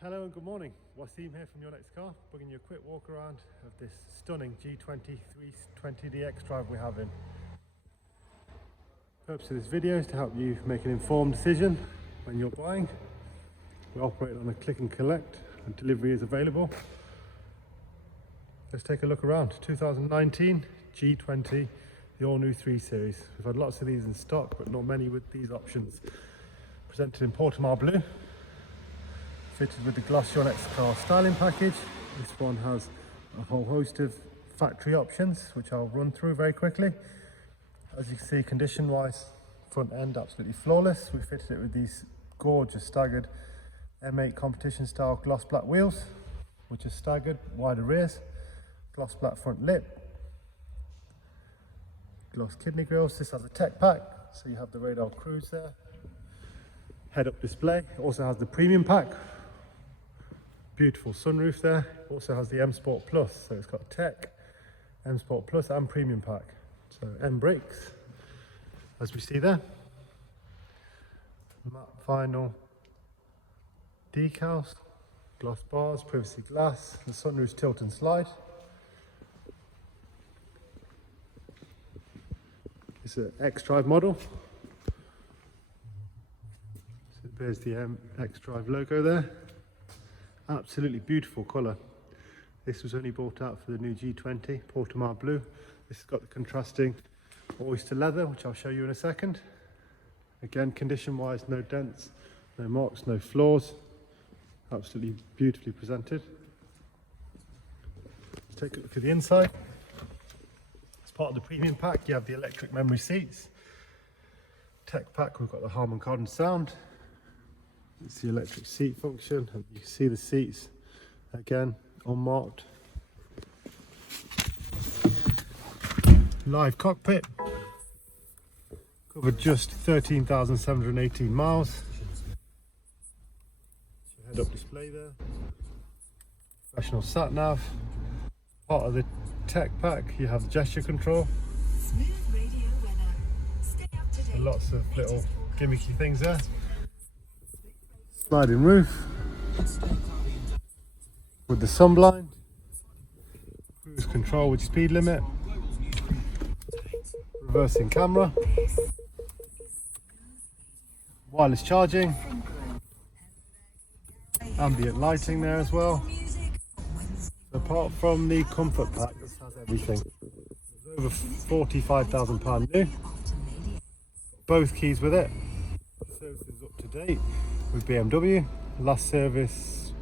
Hello and good morning, Wasim here from Your Next Car, bringing you a quick walk around of this stunning G20 320D XDRIVE we have in. The purpose of this video is to help you make an informed decision when you're buying. We operate on a click and collect and delivery is available. Let's take a look around. 2019 G20, the all new 3 Series. We've had lots of these in stock, but not many with these options. Presented in Portimao blue. Fitted with the gloss Your Next Car styling package. This one has a whole host of factory options, which I'll run through very quickly. As you can see, condition wise, front end absolutely flawless. We fitted it with these gorgeous staggered M8 competition style gloss black wheels, which are staggered, wider rears, gloss black front lip, gloss kidney grills. This has a tech pack, so you have the radar cruise there, head up display. It also has the premium pack. Beautiful sunroof there. Also has the M Sport Plus, so it's got tech, M Sport Plus and premium pack. So M brakes, as we see there. Matte vinyl decals, gloss bars, privacy glass. The sunroof's tilt and slide. It's an XDRIVE model. So there's the XDRIVE logo there. Absolutely beautiful colour. This was only brought out for the new G20 Portimao blue. This has got the contrasting oyster leather, which I'll show you in a second. Again, condition wise, no dents, no marks, no flaws. Absolutely beautifully presented. Let's take a look at the inside. As part of the premium pack, you have the electric memory seats. Tech pack, we've got the Harman Kardon sound. It's the electric seat function, and you can see the seats again unmarked. Live cockpit, covered just 13,718 miles. Head up display there. Professional sat nav. Part of the tech pack, you have gesture control. And lots of little gimmicky things there. Sliding roof with the sunblind, cruise control with speed limit, reversing camera, wireless charging, ambient lighting there as well. Apart from the comfort pack, this has everything. It's over £45,000 new. Both keys with it. Service is up to date with BMW. Last service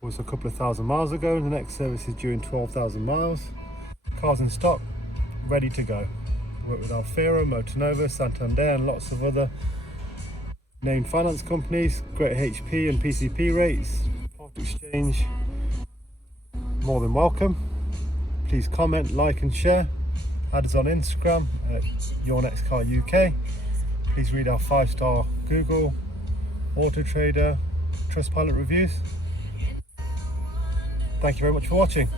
was a couple of thousand miles ago. The next service is due in 12,000 miles. Cars in stock, ready to go. Work with Alfira, Motonova, Santander and lots of other named finance companies. Great HP and PCP rates. Part exchange, more than welcome. Please comment, like and share. Add us on Instagram at Your Next Car UK. Please read our 5-star Google, Auto Trader, Trustpilot reviews. Thank you very much for watching.